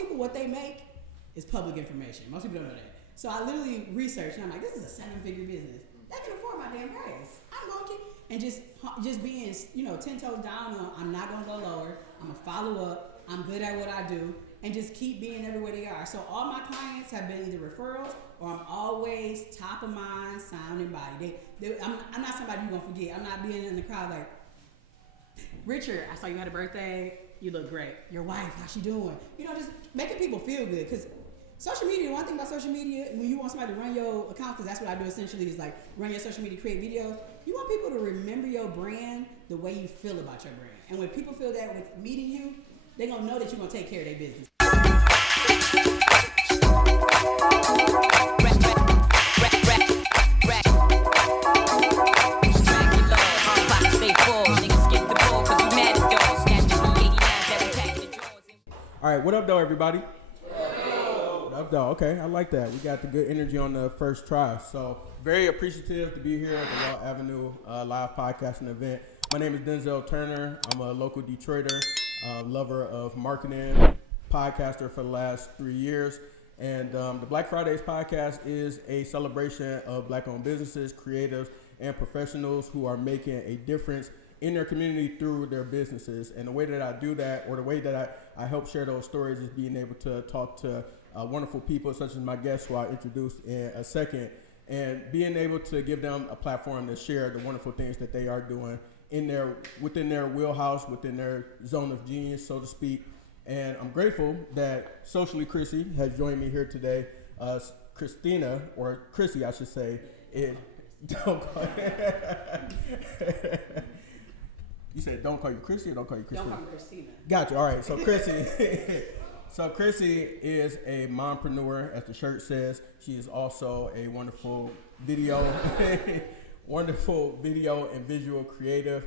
people, what they make is public information. Most people don't know that. So I literally researched, and I'm like, this is a 7-figure business. They can afford my damn price. I'm going to keep, and just being, 10 toes down on, I'm not going to go lower. I'm going to follow up. I'm good at what I do, and just keep being everywhere they are. So all my clients have been either referrals, or I'm always top of mind, sound, and body. I'm not somebody you're going to forget. I'm not being in the crowd like, Richard, I saw you had a birthday. You look great. Your wife, how's she doing? Just making people feel good. Because social media, one thing about social media, when you want somebody to run your account, because that's what I do essentially, is like run your social media, create videos. You want people to remember your brand the way you feel about your brand. And when people feel that with meeting you, they're going to know that you're going to take care of their business. All right, what up, though, everybody? What up, though? Okay, I like that. We got the good energy on the first try. So, very appreciative to be here at the Law Avenue live podcasting event. My name is Denzel Turner. I'm a local Detroiter, lover of marketing, podcaster for the last 3 years. And the Black Fridays podcast is a celebration of Black-owned businesses, creatives, and professionals who are making a difference in their community through their businesses. And the way that I do that, or the way that I help share those stories, is being able to talk to wonderful people such as my guests, who I'll introduce in a second, and being able to give them a platform to share the wonderful things that they are doing within their wheelhouse, within their zone of genius, so to speak. And I'm grateful that Socially Chrissy has joined me here today. Christina, or Chrissy, I should say. Don't call You said don't call you Chrissy, or don't call you Christina? Don't call me Christina. Gotcha. All right. So Chrissy, Chrissy is a mompreneur, as the shirt says. She is also a wonderful video and visual creative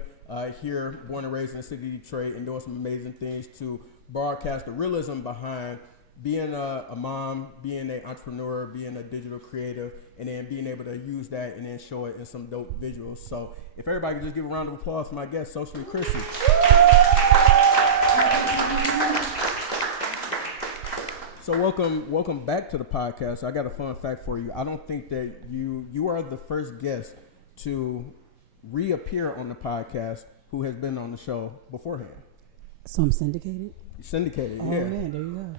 here, born and raised in the city of Detroit, and doing some amazing things to broadcast the realism behind being a mom, being an entrepreneur, being a digital creative, and then being able to use that and then show it in some dope visuals. So if everybody could just give a round of applause for my guest, Socially Chrissy. So welcome back to the podcast. I got a fun fact for you. I don't think that you are the first guest to reappear on the podcast who has been on the show beforehand. So I'm syndicated? Syndicated, oh, yeah. Oh man, there you go.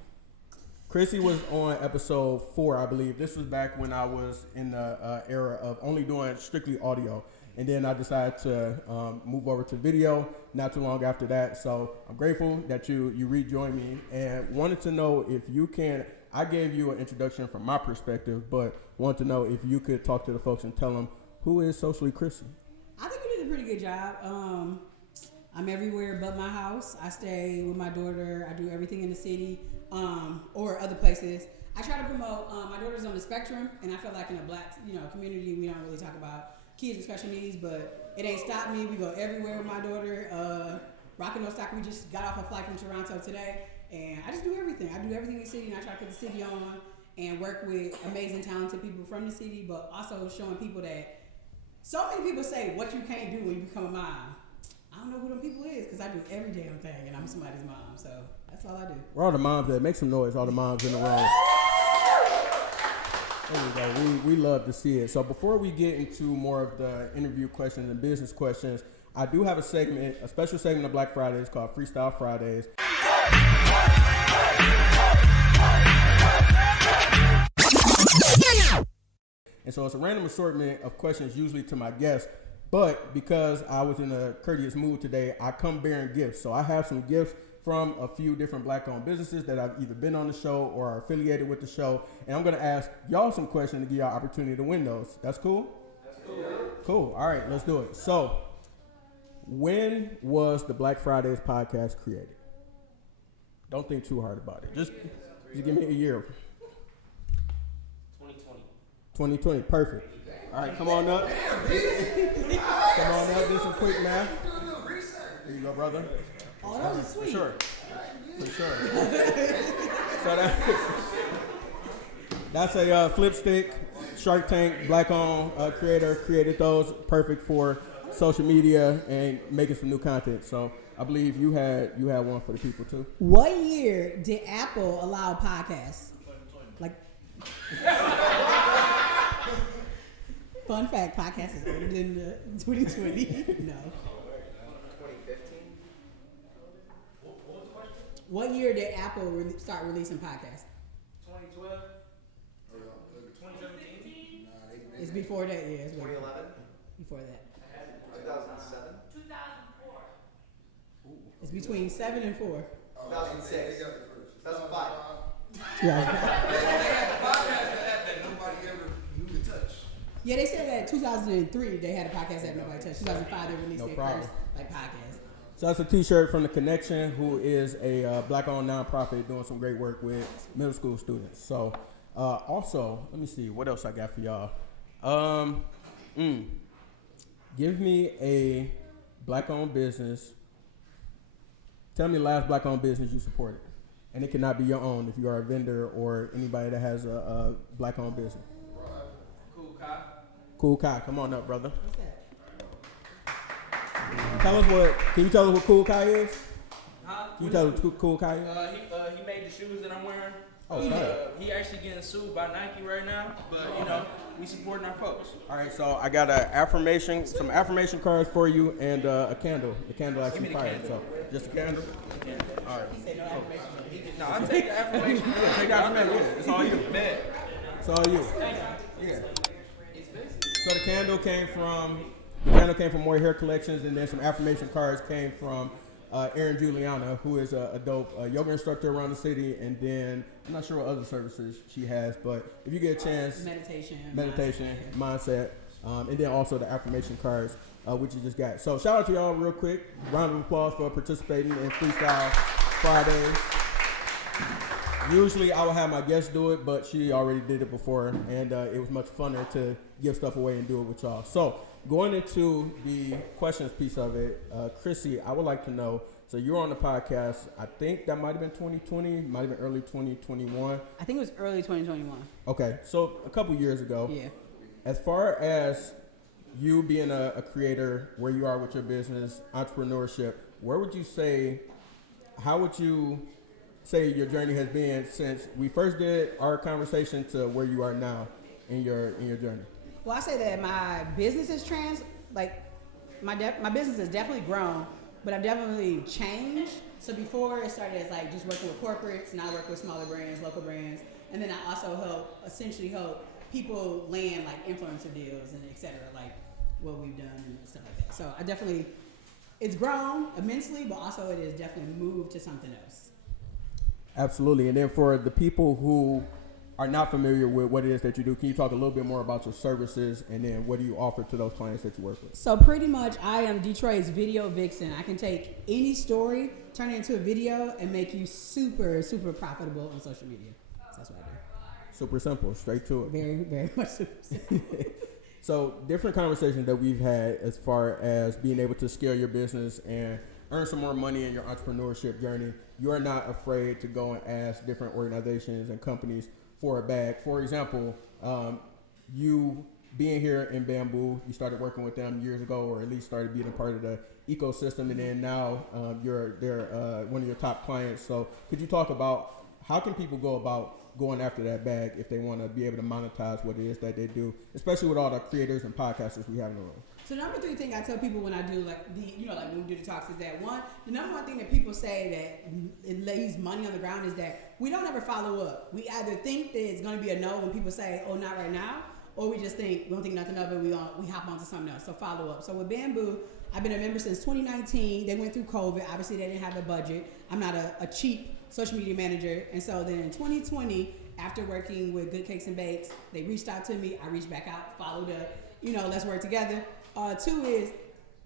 Chrissy was on episode 4, I believe. This was back when I was in the era of only doing strictly audio. And then I decided to move over to video not too long after that. So I'm grateful that you rejoined me, and wanted to know if you can, I gave you an introduction from my perspective, but wanted to know if you could talk to the folks and tell them, who is Socially Chrissy? I think you did a pretty good job. I'm everywhere but my house. I stay with my daughter. I do everything in the city or other places. I try to promote, my daughter's on the spectrum, and I feel like in a Black community, we don't really talk about kids with special needs, but it ain't stopped me. We go everywhere with my daughter. Rocking no stock. We just got off a flight from Toronto today, and I just do everything. I do everything in the city, and I try to put the city on and work with amazing, talented people from the city, but also showing people that so many people say what you can't do when you become a mom. I don't know who them people is, because I do every damn thing, and I'm somebody's mom, so that's all I do. We're all the moms that make some noise, all the moms in the room. There we go. We love to see it. So before we get into more of the interview questions and business questions, I do have a special segment of Black Fridays called Freestyle Fridays. And so it's a random assortment of questions, usually to my guests. But because I was in a courteous mood today, I come bearing gifts. So I have some gifts from a few different Black-owned businesses that I've either been on the show or are affiliated with the show. And I'm going to ask y'all some questions to give y'all opportunity to win those. That's cool? That's cool. Cool. All right, let's do it. So when was the Black Fridays podcast created? Don't think too hard about it. Just give me a year. 2020. Perfect. All right, come on up. Come on up, do some quick math. There you go, brother. Oh, that was sweet. For sure. So that's a flip stick, Shark Tank, Black-owned creator created those, perfect for social media and making some new content. So I believe you had one for the people too. What year did Apple allow podcasts? Like, fun fact, podcast is older than 2020. No. 2015? What year did Apple start releasing podcasts? 2012? 2017? It's before that, yeah. It's 2011? before that. 2007? It's between 7 and 4. 2006? 2005? Yeah, they said that 2003 they had a podcast that nobody touched. 2005 they released their first podcast. So that's a T-shirt from The Connection, who is a black-owned nonprofit doing some great work with middle school students. So also, let me see what else I got for y'all. Give me a black-owned business. Tell me the last black-owned business you supported, and it cannot be your own if you are a vendor or anybody that has a black-owned business. Cool Kai, come on up, brother. What's that? Can you tell us what Cool Kai is? Huh? Can you tell us what Cool Kai is? He made the shoes that I'm wearing. Oh, okay. He actually getting sued by Nike right now, but we supporting our folks. All right, so I got some affirmation cards for you, and a candle. The candle actually fired. So just a candle. All right. No, I'll take the affirmation. Yeah, take the affirmation. Yeah, it's all you. Man. It's all you. Yeah. So the candle came from More Hair Collections, and then some affirmation cards came from Erin Juliana, who is a dope yoga instructor around the city, and then I'm not sure what other services she has, but if you get a chance, meditation, mindset, and then also the affirmation cards, which you just got. So shout out to y'all real quick. Round of applause for participating in Freestyle Fridays. Usually I would have my guests do it, but she already did it before, and it was much funner to give stuff away and do it with y'all. So going into the questions piece of it, Chrissy, I would like to know, so you're on the podcast, I think that might have been 2020, might have been early 2021. I think it was early 2021. Okay, so a couple years ago. Yeah. As far as you being a creator, where you are with your business, entrepreneurship, how would you say your journey has been since we first did our conversation to where you are now in your journey? Well, I say that my business is my business has definitely grown, but I've definitely changed. So before it started as like just working with corporates, now I work with smaller brands, local brands, and then I also essentially help people land like influencer deals and et cetera, like what we've done and stuff like that. So it's grown immensely, but also it has definitely moved to something else. Absolutely. And then for the people who are not familiar with what it is that you do, can you talk a little bit more about your services, and then what do you offer to those clients that you work with? So pretty much I am Detroit's video vixen. I can take any story, turn it into a video, and make you super, super profitable on social media. So that's what I do. Super simple, straight to it. Very, very much super simple. So different conversations that we've had as far as being able to scale your business and earn some more money in your entrepreneurship journey. You're not afraid to go and ask different organizations and companies for a bag. For example, you being here in Bamboo, you started working with them years ago, or at least started being a part of the ecosystem, and then now they're one of your top clients. So could you talk about how can people go about going after that bag if they want to be able to monetize what it is that they do, especially with all the creators and podcasters we have in the room? So the number 3 thing I tell people when I do like when we do the talks is that the number one thing that people say that it lays money on the ground is that we don't ever follow up. We either think that it's going to be a no when people say, oh, not right now, or we just think, we don't think nothing of it, we hop onto something else. So follow up. So with Bamboo, I've been a member since 2019. They went through COVID. Obviously, they didn't have a budget. I'm not a cheap social media manager. And so then in 2020, after working with Good Cakes and Bakes, they reached out to me. I reached back out, followed up, let's work together. 2 is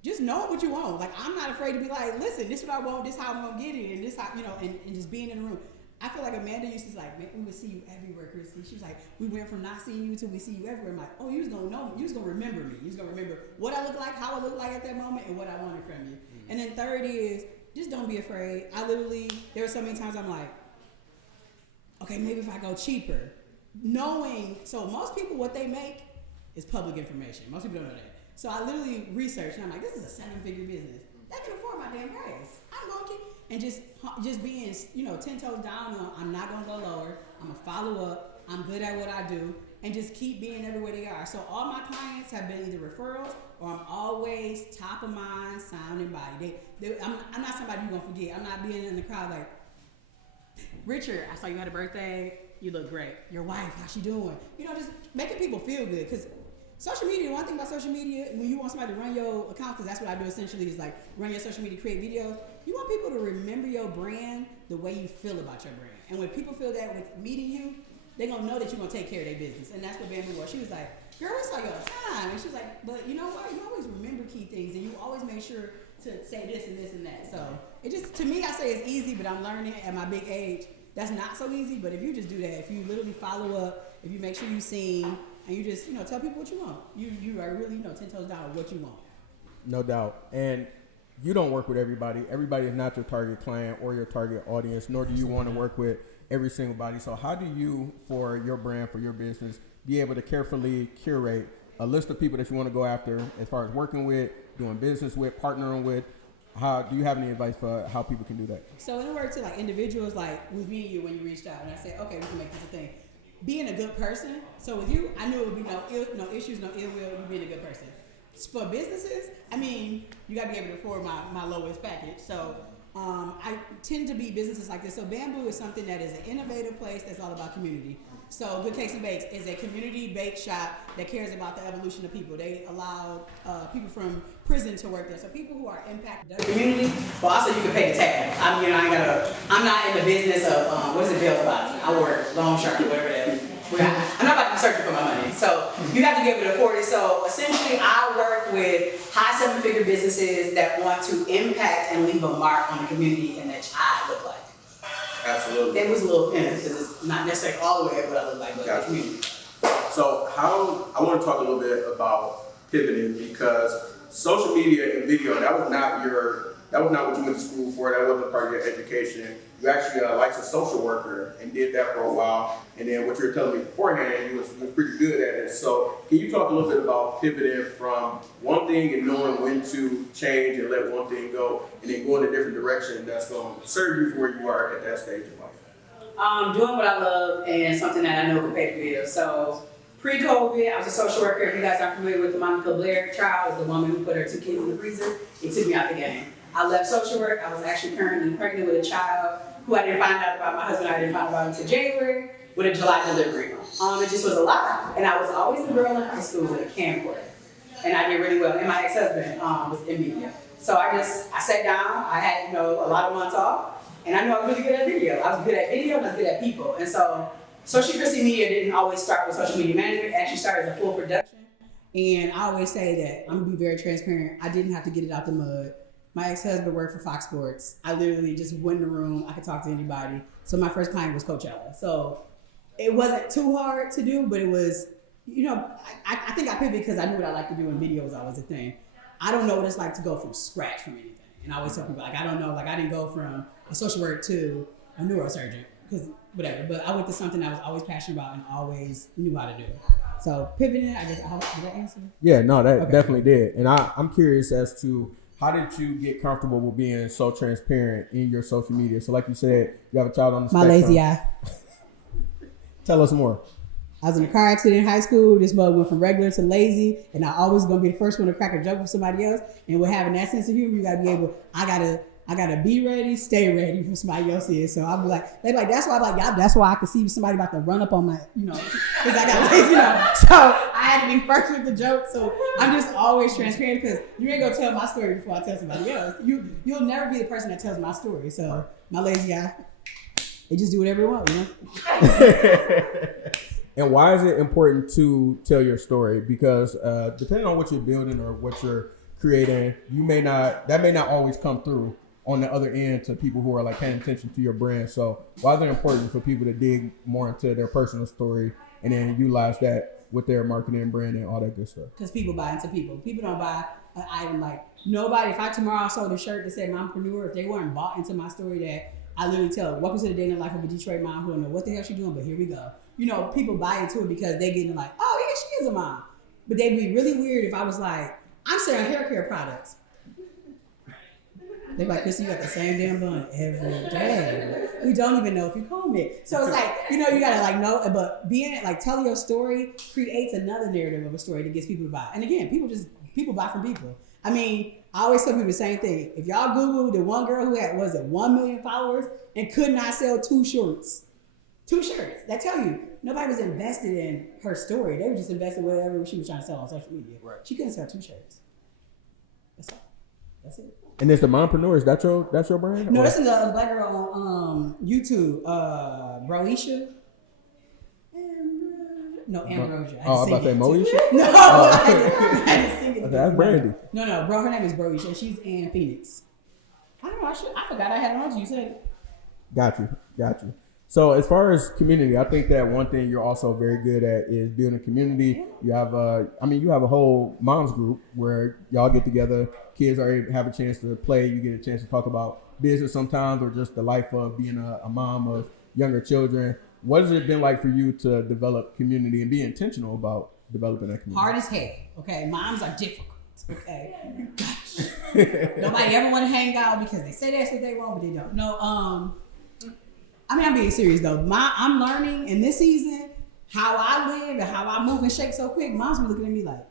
just know what you want. Like, I'm not afraid to be like, listen, this is what I want, this is how I'm going to get it, and this how, and just being in the room. I feel like Amanda used to like, man, we would see you everywhere, Chrissy. She was like, we went from not seeing you to we see you everywhere. I'm like, oh, you was going to know me. You was going to remember me. You was going to remember what I look like, how I look like at that moment, and what I wanted from you. Mm-hmm. And then 3rd is just don't be afraid. There were so many times I'm like, okay, maybe if I go cheaper. So most people, what they make is public information. Most people don't know that. So I literally researched, and I'm like, this is a 7-figure business. That can afford my damn price. I'm going to keep, and just being, 10 toes down on, I'm not going to go lower. I'm going to follow up. I'm good at what I do, and just keep being everywhere they are. So all my clients have been either referrals or I'm always top of mind, sound and body. I'm not somebody you're going to forget. I'm not being in the crowd like, Richard, I saw you had a birthday. You look great. Your wife, how's she doing? Just making people feel good. Because social media, one thing about social media, when you want somebody to run your account, because that's what I do essentially, is like run your social media, create videos. You want people to remember your brand the way you feel about your brand. And when people feel that with meeting you, they're going to know that you're going to take care of their business. And that's what Bamboo was. She was like, girl, we saw you all the time. And she was like, but you know what? You always remember key things, and you always make sure to say this and this and that. So it just, to me, I say it's easy, but I'm learning at my big age. That's not so easy, but if you just do that, if you literally follow up, if you make sure you sing, and you just, tell people what you want. You are really, 10 toes down on what you want. No doubt. And you don't work with everybody. Everybody is not your target client or your target audience, nor do you want to work with every single body. So how do you, for your brand, for your business, be able to carefully curate a list of people that you want to go after as far as working with, doing business with, partnering with? How do you have any advice for how people can do that? So in order to like individuals, like with me and you, when you reached out and I said, okay, we can make this a thing. Being a good person. So with you, I knew it would be no issues, no ill will. You being a good person. For businesses, you got to be able to afford my lowest package. So I tend to be businesses like this. So Bamboo is something that is an innovative place that's all about community. So Good Cakes and Bakes is a community bake shop that cares about the evolution of people. They allow people from prison to work there. So people who are impacted the community, but also you can pay the tab. I'm not in the business of what is it Bill's about? I work loan shark or whatever that is. I'm not about to be searching for my money. So you have to be able to afford it. So essentially I work with high 7-figure businesses that want to impact and leave a mark on the community in that I look like. Absolutely. It was a little thin because it's not necessarily all the way what I look like, but the community. So I want to talk a little bit about pivoting, because social media and video, that was not what you went to school for. That wasn't part of your education. You actually licensed social worker and did that for a while. And then what you were telling me beforehand, you was pretty good at it. So can you talk a little bit about pivoting from one thing and knowing when to change and let one thing go, and then go in a different direction that's going to serve you for where you are at that stage of life? Doing what I love and something that I know can pay the bills. So pre-COVID, I was a social worker. If you guys aren't familiar with the Monica Blair trial, is the woman who put her 2 kids in the freezer. It took me out the game. I left social work. I was actually currently pregnant with a child who I didn't find out about. My husband, I didn't find out about until January with a July delivery. It just was a lot. And I was always the girl in high school with a camcorder. And I did really well. And my ex-husband was in media. So I sat down. I had, a lot of months off. And I knew I was really good at video. I was good at video and I was good at people. And so Social Chrissy Media didn't always start with social media management. It actually started as a full production. And I always say that, I'm going to be very transparent. I didn't have to get it out the mud. My ex-husband worked for Fox Sports. I literally just went in the room. I could talk to anybody. So my first client was Coachella. So it wasn't too hard to do, but it was, I think I pivoted because I knew what I like to do, and video was always a thing. I don't know what it's like to go from scratch from anything. And I always tell people, I don't know, I didn't go from a social worker to a neurosurgeon, because whatever. But I went to something I was always passionate about and always knew how to do. So pivoting, I guess, did that answer? Yeah, no, that definitely did. And I'm curious as to, how did you get comfortable with being so transparent in your social media? So like you said, you have a child on the spectrum. My lazy eye. Tell us more. I was in a car accident in high school. This mug went from regular to lazy, and I always gonna be the first one to crack a joke with somebody else. And with having that sense of humor, you gotta be able. I gotta be ready, stay ready for somebody else is. So I'm like, they like, that's why I'm like, yeah, that's why I could see somebody about to run up on my, because I got lazy, So I had to be first with the joke. So I'm just always transparent, because you ain't gonna tell my story before I tell somebody else. You'll never be the person that tells my story. So my lazy eye, they just do whatever they want, And why is it important to tell your story? Because depending on what you're building or what you're creating, that may not always come through on the other end to people who are paying attention to your brand. So why is it important for people to dig more into their personal story and then utilize that with their marketing, brand, and all that good stuff? Because people buy into people. People don't buy an item nobody. If I tomorrow sold a shirt that said mompreneur, if they weren't bought into my story, that I literally tell, welcome to the day in the life of a Detroit mom who don't know what the hell she's doing, but here we go. People buy into it because they getting oh yeah, she is a mom. But they'd be really weird if I was I'm selling hair care products. They like, Chrissy, you got the same damn bun every day. We don't even know if you comb it. So it's like, you gotta like know, but being it, like telling your story creates another narrative of a story that gets people to buy. And again, people buy from people. I mean, I always tell people the same thing. If y'all Google the one girl who had, 1 million followers and could not sell 2 shirts, that tell you nobody was invested in her story. They were just invested in whatever she was trying to sell on social media. Right. She couldn't sell 2 shirts. That's all. That's it. And it's the Mompreneur. That's your brand? No, this is a black girl on YouTube, Broisha. No, Ambrosia. I was about to say Moesha? No, I had to sing it. That's Brandy. No, bro, her name is Broisha. She's in Phoenix. I don't know. I forgot I had it on. You said it. Got you. So as far as community, I think that one thing you're also very good at is building community. You have you have a whole moms group where y'all get together. Kids have a chance to play. You get a chance to talk about business sometimes, or just the life of being a mom of younger children. What has it been like for you to develop community and be intentional about developing that community? Hard as hell. Okay, moms are difficult. Okay, gosh, nobody ever want to hang out because they say that's what they want, but they don't. No, I'm being serious though. I'm learning in this season how I live and how I move and shake so quick. Moms be looking at me like,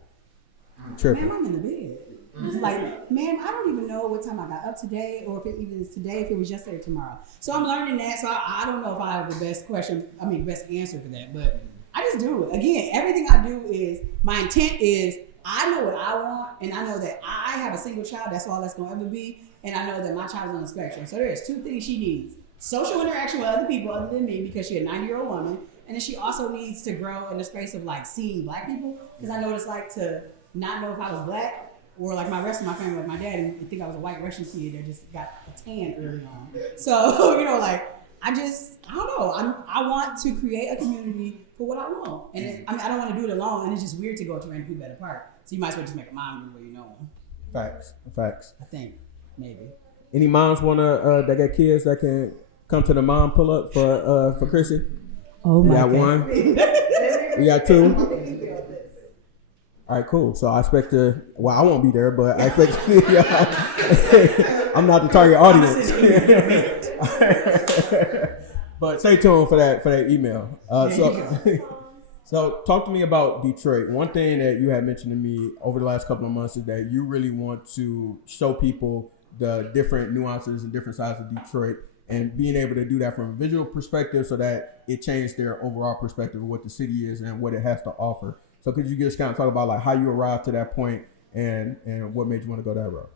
"Man, I'm in the bed." It's like, man, I don't even know what time I got up today, or if it even is today, if it was yesterday or tomorrow. So I'm learning that. So I don't know if I have the best best answer for that, but I just do it. Again, everything I do is, my intent is, I know what I want, and I know that I have a single child. That's all that's going to ever be. And I know that my child's on the spectrum. So there's 2 things she needs: social interaction with other people other than me, because she's a 90-year-old woman. And then she also needs to grow in the space of like seeing black people, because I know what it's like to not know if I was black, or like my rest of my family, like my dad, and think I was a white Russian kid that just got a tan early on. So, I don't know. I want to create a community for what I want. And I don't want to do it alone, and it's just weird to go to random people at a park. So you might as well just make a mom group where you know them. Facts. I think, maybe. Any moms that got kids that can come to the mom pull up for Chrissy? Oh my God. We got one. We got 2. All right, cool. So I expect I won't be there, but I expect I'm not the target audience. But stay tuned for that email. So talk to me about Detroit. One thing that you had mentioned to me over the last couple of months is that you really want to show people the different nuances and different sides of Detroit, and being able to do that from a visual perspective so that it changed their overall perspective of what the city is and what it has to offer. So could you just kind of talk about like how you arrived to that point and what made you want to go that route?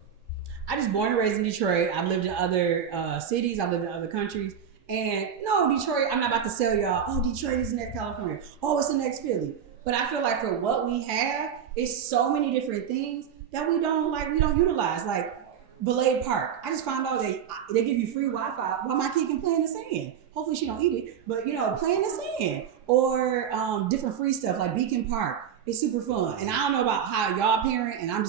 I just born and raised in Detroit. I've lived in other cities. I've lived in other countries. And no, Detroit, I'm not about to sell y'all, oh, Detroit is the next California. Oh, it's the next Philly. But I feel like for what we have, it's so many different things that we don't utilize. Like Belay Park. I just found out they give you free Wi-Fi while my kid can play in the sand. Hopefully she don't eat it, but play in the sand. Or different free stuff like Beacon Park. It's super fun. And I don't know about how y'all parent, and I'm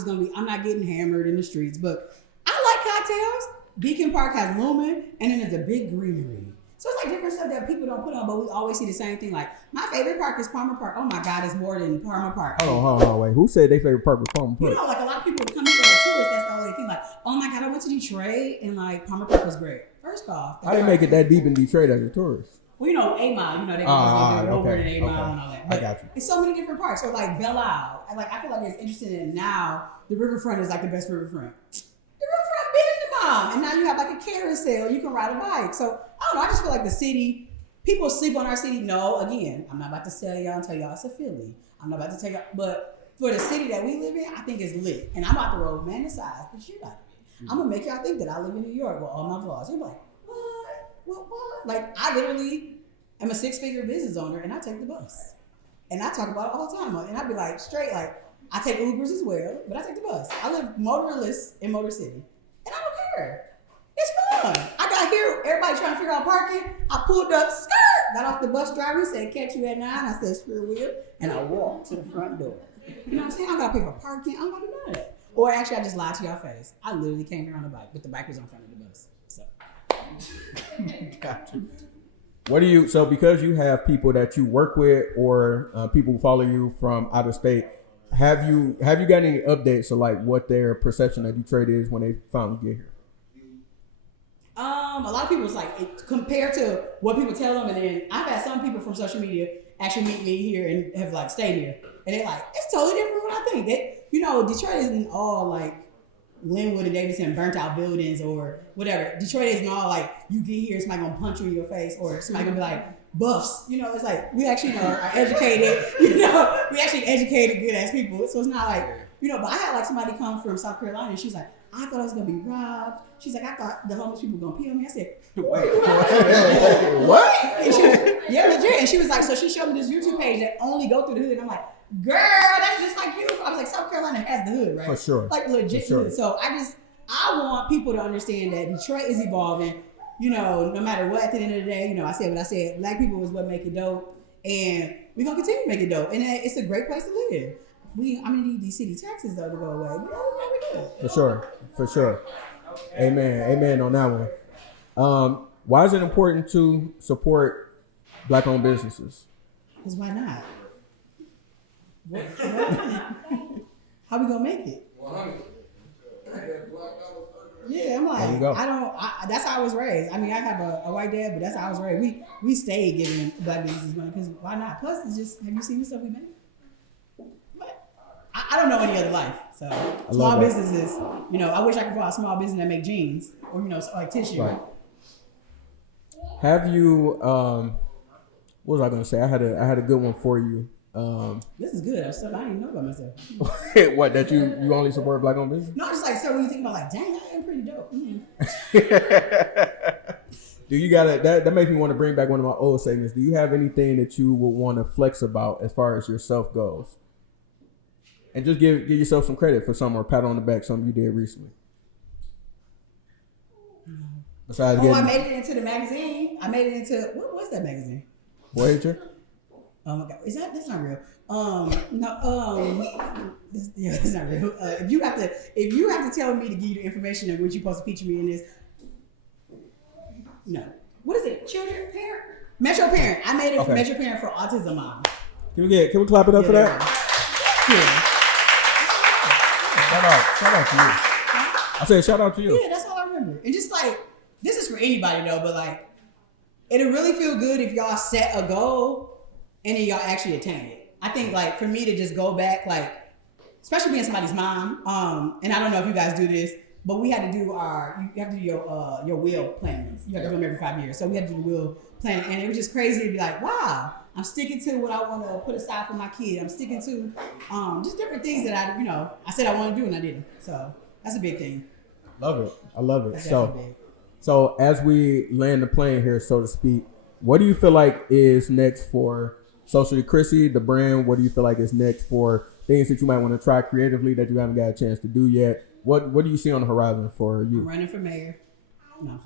not getting hammered in the streets, but I like cocktails. Beacon Park has Lumen, and then there's a big greenery. So it's like different stuff that people don't put on, but we always see the same thing. Like, my favorite park is Palmer Park. Oh my God, it's more than Palmer Park. Hold on, wait. Who said their favorite park was Palmer Park? Like a lot of people come here as tourists, that's the only thing. Like, oh my God, I went to Detroit, and like Palmer Park was great. First off, I didn't make it that deep in Detroit as a tourist. Well, 8 Mile, they go over to 8 Mile and all that. But I got you. It's so many different parks. So like Belle Isle, I feel like it's interesting in now. The riverfront is like the best riverfront. The riverfront been in the bomb, and now you have like a carousel. You can ride a bike. So I don't know. I just feel like the city. People sleep on our city. No, again, I'm not about to sell y'all and tell y'all it's a Philly. I'm not about to tell y'all, but for the city that we live in, I think it's lit. And I'm about to romanticize the shit out of it. I'm gonna make y'all think that I live in New York with all my vlogs. You're like, what? Like, I literally am a 6-figure business owner, and I take the bus. And I talk about it all the time. And I be like, straight, like, I take Ubers as well, but I take the bus. I live motorless in Motor City. And I don't care. It's fun. I got here, everybody trying to figure out parking. I pulled up, got off the bus driver, he said, catch you at 9. I said, sure will. And I walked to the front door. You know what I'm saying? I don't got to pay for parking. I don't got to do none of that. Or actually, I just lied to y'all face. I literally came here on a bike, but the bike was in front of the bus. So. Gotcha. So because you have people that you work with or people who follow you from out of state, have you got any updates of like what their perception of Detroit is when they finally get here? A lot of people was like, compared to what people tell them, and then I've had some people from social media actually meet me here and have like stayed here, and they're like, it's totally different from what I think. Detroit isn't all like Linwood and Davidson burnt out buildings or whatever. Detroit isn't all like you get here, somebody gonna punch you in your face, or somebody gonna be like buffs. It's like we actually are educated. We actually educated good ass people. So it's not like But I had like somebody come from South Carolina, and she's like, I thought I was gonna be robbed. She's like, I thought the homeless people were gonna pee on me. I said, what? And she was, legit. And she was like, so she showed me this YouTube page that only go through the hood. And I'm like, girl, that's just like you. I was like, South Carolina has the hood, right? For sure. Like legit hood. So I want people to understand that Detroit is evolving. No matter what. At the end of the day, I said what I said. Black people is what make it dope, and we're gonna continue to make it dope. And it's a great place to live. I'm gonna need these city taxes though to go away. We good. For sure. Amen on that one. Why is it important to support Black-owned businesses? Because why not? How we gonna make it? Yeah, I'm like, that's how I was raised. I mean, I have a white dad, but that's how I was raised. We stayed giving Black businesses money because why not? Plus, it's just, have you seen the stuff we make? I don't know any other life. So small businesses, I wish I could find a small business that make jeans or like tissue. Right. Have you? What was I gonna say? I had a good one for you. This is good. That's stuff I didn't even know about myself. What, that you only support Black-owned business? No, just like so when you think about like, dang, I am pretty dope. Do you that makes me want to bring back one of my old segments. Do you have anything that you would want to flex about as far as yourself goes? And just give yourself some credit for something or pat on the back, something you did recently. Besides I made it into the magazine. I made it into, what was that magazine? Voyager? Oh my God, that's not real. That's not real. If you have to tell me to give you the information of which you're supposed to feature me in this, no. What is it? Children, parent, Metro Parent. I made it for Metro Parent for autism moms. Can we clap it up for that? Yeah. Shout out to you. I said shout out to you. Yeah, that's all I remember. And just like, this is for anybody though, but like, it'll really feel good if y'all set a goal and then y'all actually attain it. I think like for me to just go back, like, especially being somebody's mom, and I don't know if you guys do this, but we had to do you have to do your will plannings. You have to do them every 5 years. So we had to do the will planning, and it was just crazy to be like, wow, I'm sticking to what I want to put aside for my kid. I'm sticking to just different things that I said I want to do and I didn't. So that's a big thing. Love it. I love it. That's big. So as we land the plane here, so to speak, what do you feel like is next for Socially Chrissy, the brand? What do you feel like is next for things that you might want to try creatively that you haven't got a chance to do yet? What do you see on the horizon for you? I'm running for mayor. No.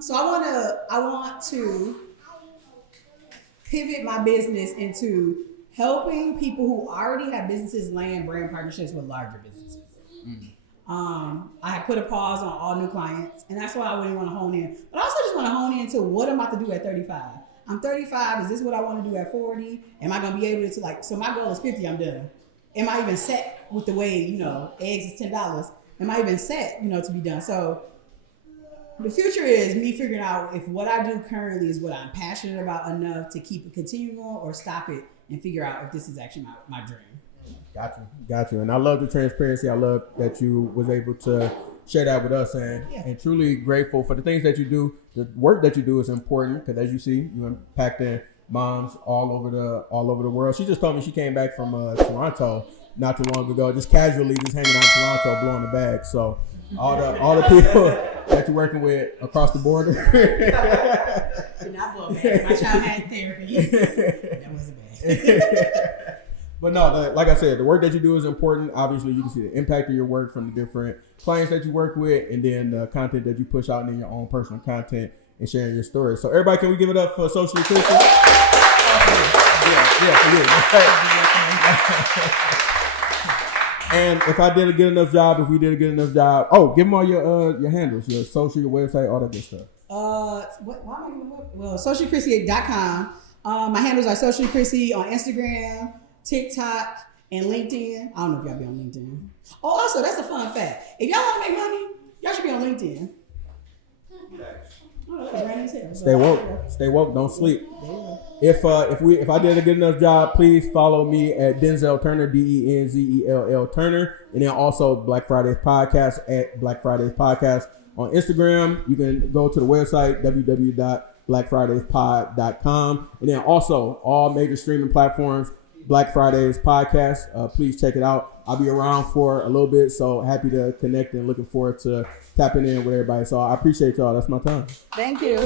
So I want to pivot my business into helping people who already have businesses land brand partnerships with larger businesses. I have put a pause on all new clients, and that's why I really want to hone in. But I also just want to hone into what I'm about to do at 35. I'm 35. Is this what I want to do at 40? Am I going to be able to so my goal is 50, I'm done. Am I even set with the way, eggs is $10? Am I even set, to be done? So the future is me figuring out if what I do currently is what I'm passionate about enough to keep it continuing on or stop it and figure out if this is actually my dream. Got you. And I love the transparency. I love that you was able to share that with us and truly grateful for the things that you do. The work that you do is important because as you see, you impacting moms all over the world. She just told me she came back from Toronto not too long ago, just casually just hanging out in Toronto, blowing the bag. So all the people that you're working with across the border. Did not blow bag. My child had therapy. That wasn't bad. But no, like I said, the work that you do is important. Obviously, you can see the impact of your work from the different clients that you work with, and then the content that you push out in your own personal content and sharing your stories. So everybody, can we give it up for Socially Chrissy? Yeah, for you. And if I did a good enough job, give them all your handles, your social, your website, all that good stuff. Why am I giving up? Well, socialchrisy.com. My handles are Socially Chrissy on Instagram, TikTok, and LinkedIn. I don't know if y'all be on LinkedIn. Oh, also, that's a fun fact. If y'all want to make money, Y'all should be on LinkedIn. Oh, that was random as hell. Stay woke, don't sleep. There you go. If I did a good enough job, please follow me at Denzel Turner, DENZELL Turner, and then also Black Fridays Podcast at Black Fridays Podcast on Instagram. You can go to the website www.blackfridayspod.com, and then also all major streaming platforms. Black Fridays Podcast. Please check it out. I'll be around for a little bit, so happy to connect and looking forward to tapping in with everybody. So I appreciate y'all. That's my time. Thank you.